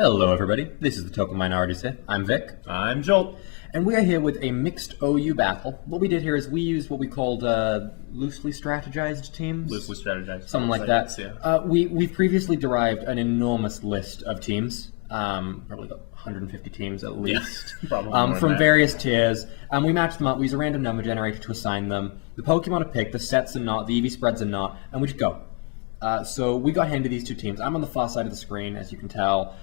Hello everybody, this is the Token Minorities here. I'm Vic. I'm Jolt. And we are here with a mixed OU battle. What we did here is we used what we called loosely strategized teams. Loosely strategized. Something like that. Yeah. We've previously derived an enormous list of teams, probably about 150 teams at least, Probably from various tiers. We matched them up, we use a random number generator to assign them. The Pokemon are picked, the sets are not, the EV spreads are not, and we just go. So we got handed these two teams. I'm on the far side of the screen, as you can tell.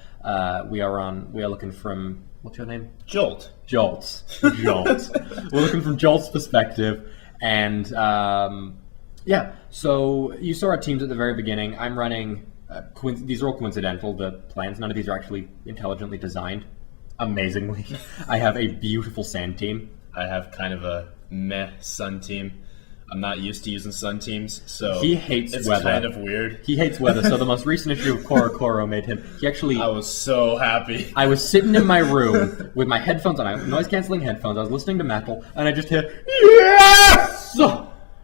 We are looking from, what's your name? Jolt. Jolt. We're looking from Jolt's perspective, and yeah. So you saw our teams at the very beginning. I'm running. These are all coincidental. The plans. None of these are actually intelligently designed. Amazingly, I have a beautiful sand team. I have kind of a meh sun team. I'm not used to using sun teams, so he hates it's weather. Kind of weird. He hates weather. So the most recent issue of Koro made him. He actually. I was so happy. I was sitting in my room with my headphones on, noise-canceling headphones. I was listening to metal, and I just hear yes.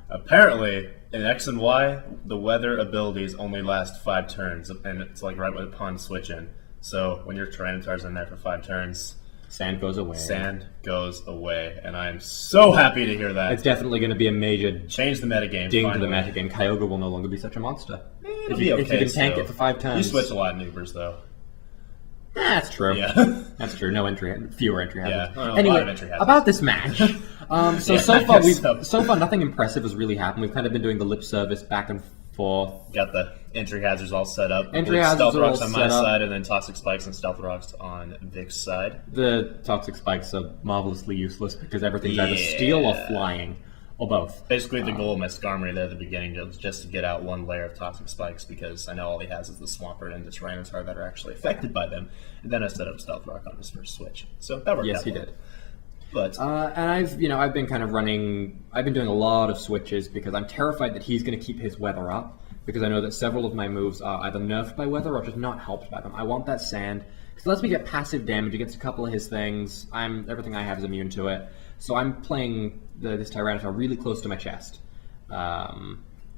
Apparently, in X and Y, the weather abilities only last 5 turns, and it's like right upon switch in. So when your Tyranitar's in there for 5 turns, sand goes away. Sand goes away, and I am so happy to hear that. It's definitely going to be a major change the metagame. Ding finally. to the metagame. Kyogre will no longer be such a monster. It'll be okay. If you can tank it for 5 turns. You switch a lot in Ubers, though. That's true. Yeah. That's true. No entry, fewer entry hazards. Yeah. Anyway, about this match. So far, nothing impressive has really happened. We've kind of been doing the lip service back and forth. Got the entry hazards all set up. Entry hazards Stealth are Rocks all on my set up. side, and then Toxic Spikes and Stealth Rocks on Vic's side. The Toxic Spikes are marvelously useless because everything's either steel or flying, or both. Basically, the goal of my Skarmory there at the beginning was just to get out 1 layer of Toxic Spikes, because I know all he has is the Swampert and the Tyranitar that are actually affected by them. And then I set up Stealth Rock on his first switch. So that worked out. Yes, he did. But and I've been kind of running. I've been doing a lot of switches because I'm terrified that he's going to keep his weather up. Because I know that several of my moves are either nerfed by weather or just not helped by them. I want that sand because it lets me get passive damage against a couple of his things. Everything I have is immune to it. So I'm playing this Tyranitar really close to my chest,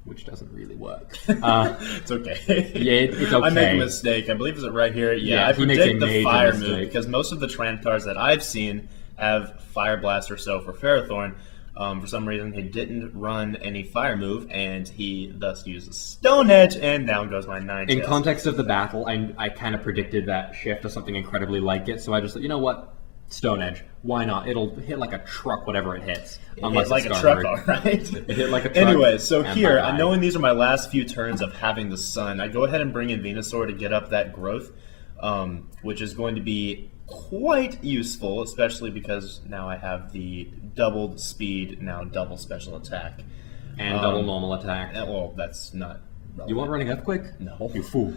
which doesn't really work. it's okay. Yeah, it's okay. I make a mistake. I believe is it right here. Yeah, I predict the fire move because most of the Tyranitars that I've seen have Fire Blast or so for Ferrothorn. For some reason, he didn't run any fire move, and he thus uses Stone Edge, and down goes my Ninetales. In context of the battle, I kind of predicted that shift or something incredibly like it, so I just thought, you know what? Stone Edge. Why not? It'll hit like a truck, whatever it hits. It hit like a truck, all right? It hit like a truck. Anyway, so here, knowing these are my last few turns of having the sun, I go ahead and bring in Venusaur to get up that growth, which is going to be quite useful, especially because now I have the doubled speed, now double special attack. And double normal attack. Well, that's not relevant. You want running Earthquake? No. You fool.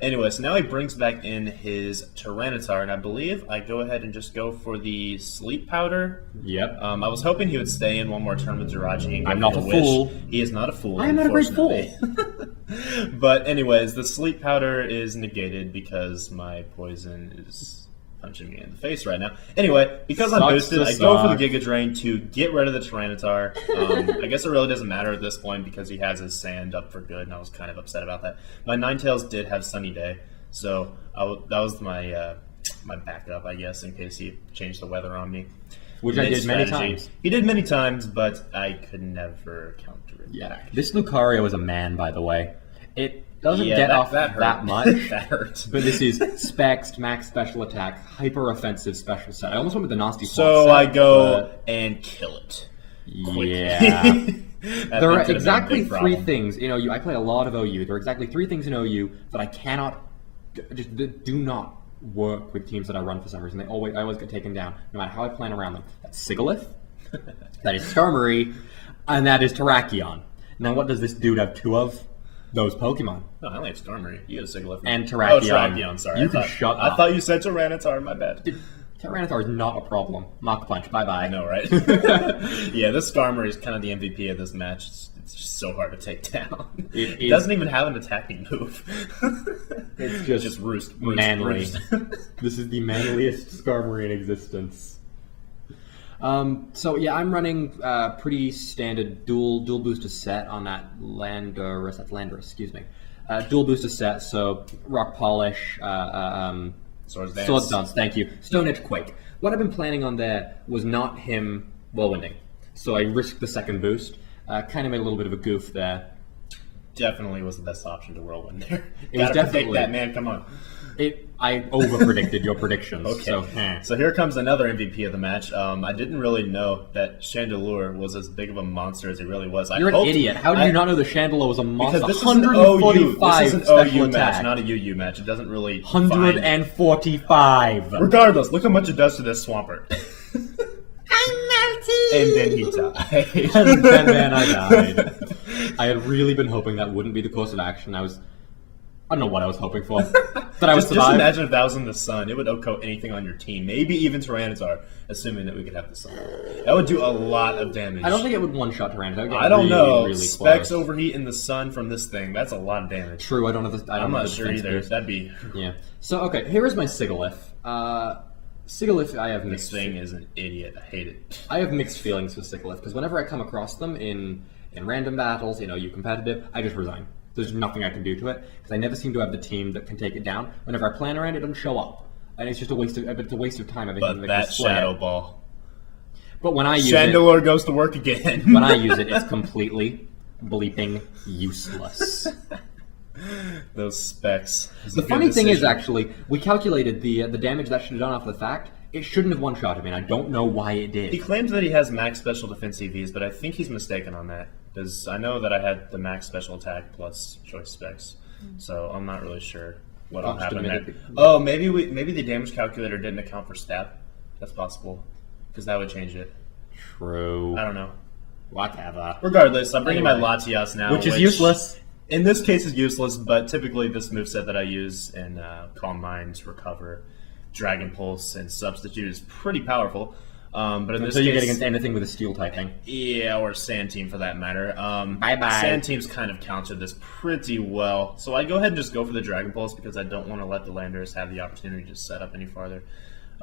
Anyway, so now he brings back in his Tyranitar, and I believe I go ahead and just go for the Sleep Powder. Yep. I was hoping he would stay in one more turn with Jirachi. I'm not a fool. He is not a fool. I am not a great fool. But anyways, the Sleep Powder is negated because my poison is punching me in the face right now. Anyway, because I'm boosted, I go for the Giga Drain to get rid of the Tyranitar. I guess it really doesn't matter at this point because he has his sand up for good, and I was kind of upset about that. My Ninetales did have Sunny Day, so that was my my backup, I guess, in case he changed the weather on me. Which I did many times. He did many times, but I could never counter it. Yeah. This Lucario is a man, by the way. It doesn't get off that much. That hurts. But this is Specs, max special attack, hyper offensive special set. I almost went with the nasty So set, I go and kill it. Yeah. There are exactly 3 things in OU. I play a lot of OU. There are exactly 3 things in OU that I cannot, just do not work with teams that I run for some reason. I always get taken down, no matter how I plan around them. That's Sigilyph, that is Skarmory, and that is Terrakion. Now, what does this dude have 2 of? Those Pokemon. No, I only have Skarmory. You have Sigilyph. And Terrakion. Oh, Terrakion, sorry. You can shut up. I thought you said Tyranitar, my bad. Tyranitar is not a problem. Mach Punch, bye-bye. I know, right? Yeah, this Skarmory is kind of the MVP of this match. It's just so hard to take down. It doesn't even have an attacking move. It's just roost. Manly. This is the manliest Skarmory in existence. So yeah, I'm running pretty standard dual booster set on that Landorus. That's Landorus, excuse me. Dual booster set, so Rock Polish, Swords Dance. Swords Dance, thank you. Stone Edge Quake. What I've been planning on there was not him whirlwinding. So I risked the second boost. Kind of made a little bit of a goof there. Definitely was the best option to whirlwind there. It was Gotta definitely predict that, man. Come on. I over-predicted your predictions. Okay. So here comes another MVP of the match. I didn't really know that Chandelure was as big of a monster as he really was. You're an idiot. How did you not know the Chandelure was a monster? Because this is an OU. This is an special OU attack. match, not a UU match. It doesn't really 145. Regardless, look how much it does to this Swampert. I'm melting. And then he died. And then I died. I had really been hoping that wouldn't be the course of action. I don't know what I was hoping for. That I would Just survive. imagine if that was in the sun. It would OHKO anything on your team. Maybe even Tyranitar, assuming that we could have the sun. That would do a lot of damage. I don't think it would one-shot Tyranitar. I don't know. Really Specs close. overheat in the sun from this thing. That's a lot of damage. True, I don't know. I'm know not the sure defense either. boost. That'd be... Yeah. So, okay, here is my Sigalith. Sigalith, I have This mixed thing is an idiot. I hate it. I have mixed feelings with Sigalith, because whenever I come across them in random battles, you competitive, I just resign. There's nothing I can do to it, because I never seem to have the team that can take it down. Whenever I plan around it, doesn't show up. And it's just a waste of time. But that Shadow Ball. But when I use Chandelure goes to work again. when I use it, it's completely bleeping useless. Those specs. The funny thing is, actually, we calculated the damage that should have done off the fact. It shouldn't have one-shot him, and I don't know why it did. He claims that he has max special defense EVs, but I think he's mistaken on that. Because I know that I had the max special attack plus choice specs. So I'm not really sure what will happen there. Oh, maybe the damage calculator didn't account for stab. That's possible. Because that would change it. True. I don't know. Whatever. Regardless, I'm bringing my Latias now. Which is useless. In this case is useless, but typically this moveset that I use in Calm Minds, Recover, Dragon Pulse, and Substitute is pretty powerful. But in this So you case, get against anything with a steel typing. yeah, or Sand Team for that matter. Bye-bye. Sand Team's kind of countered this pretty well. So I go ahead and just go for the Dragon Pulse because I don't want to let the Landers have the opportunity to set up any farther.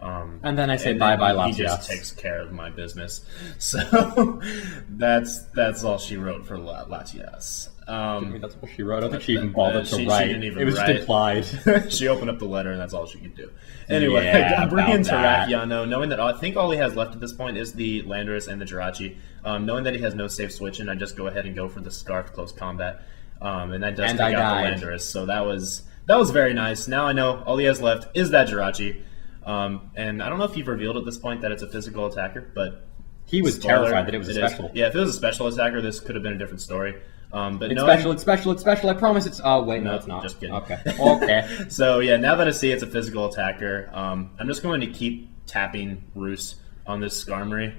And then I say And bye-bye, then he Latias. just takes care of my business. So that's all she wrote for Latias. I mean, that's what she wrote. I don't think she even bothered to she write. didn't even It was write. just implied. She opened up the letter, and that's all she could do. Anyway, Yeah, I'm bringing in about that. Terrakiano, knowing that I think all he has left at this point is the Landorus and the Jirachi. Knowing that he has no safe switch in, I just go ahead and go for the Scarf Close Combat. And that does And take I out died. the Landorus, so that was very nice. Now I know all he has left is that Jirachi. And I don't know if you've revealed at this point that it's a physical attacker, but He was spoiler, terrified that it was a is. special. Yeah, if it was a special attacker, this could have been a different story. But It's knowing- special, it's special, it's special. I promise it's... Oh, wait, no, it's not. just kidding. Okay. Okay. So yeah, now that I see it's a physical attacker, I'm just going to keep tapping Roos on this Skarmory.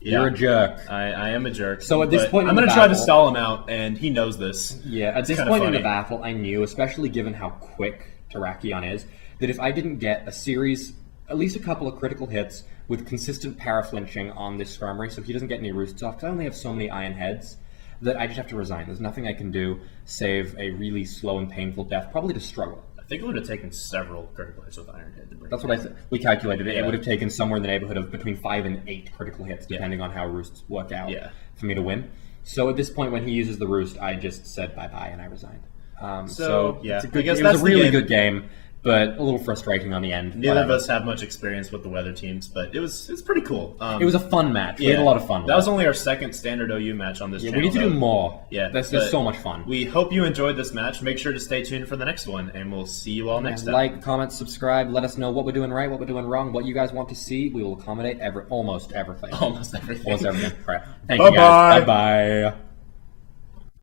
You're a jerk. I am a jerk. So at this but point in I'm the going to try to battle- stall him out, and he knows this. Yeah, at this kinda point in the funny. battle, I knew, especially given how quick Terrakion is, that if I didn't get a series, at least a couple of critical hits with consistent para-flinching on this Skarmory, so he doesn't get any roosts off, because I only have so many Iron Heads, that I just have to resign. There's nothing I can do save a really slow and painful death, probably to struggle. I think it would have taken several critical hits with Iron Head to bring That's him what I said. We calculated it. Yeah. It would have taken somewhere in the neighborhood of between 5 and 8 critical hits, depending on how roosts work out Yeah. for me to win. So at this point, when he uses the roost, I just said bye-bye and I resigned. So, yeah, it's a good, I guess it was that's a the really game. good game, but a little frustrating on the end. Neither of Whatever. us have much experience with the weather teams, but it's pretty cool. It was a fun match. We had a lot of fun with That was it. only our second standard OU match on this Yeah, channel. we need to do though. more. Yeah, That's but just so much fun. We hope you enjoyed this match. Make sure to stay tuned for the next one, and we'll see you all next time. Like, comment, subscribe. Let us know what we're doing right, what we're doing wrong, what you guys want to see. We will accommodate almost everything. Almost everything. Almost everything. Right. Thank you guys. Bye-bye. Bye-bye.